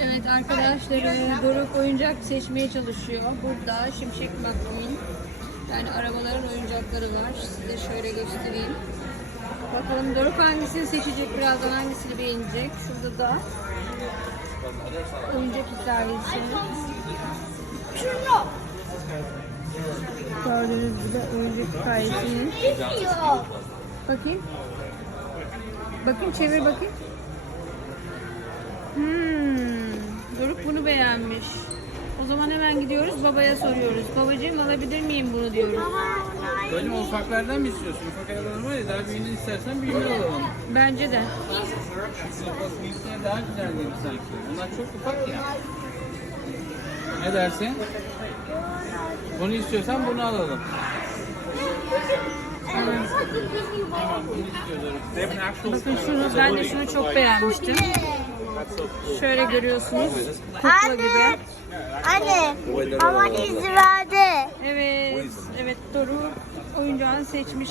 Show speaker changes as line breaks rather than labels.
Evet arkadaşları Doruk oyuncak seçmeye çalışıyor. Burada Şimşek McQueen. Yani arabaların oyuncakları var. Size şöyle göstereyim. Bakalım Doruk hangisini seçecek birazdan hangisini beğenecek. Şurada da oyuncak hikayesi.
Şunu.
Gördüğünüz gibi oyuncak hikayesini.
Gidiyor.
Bakayım. Bakayım çevir bakayım. Hmm. Doruk bunu beğenmiş. O zaman hemen gidiyoruz babaya soruyoruz. Babacığım alabilir miyim bunu diyoruz.
Böyle mi ufaklardan mı istiyorsun? Ufak arabalar var ya daha büyüğünü istersen büyüğünü alalım.
Bence de.
Büyükler daha güzel gibi sanki. Bunlar çok ufak ya. Ne dersin? Bunu istiyorsan bunu alalım.
Bakın şunu ben de şunu çok beğenmiştim. Şöyle görüyorsunuz. Kukla gibi.
Anne, ama verdi.
Evet. Evet Doruk oyuncağını seçmiş.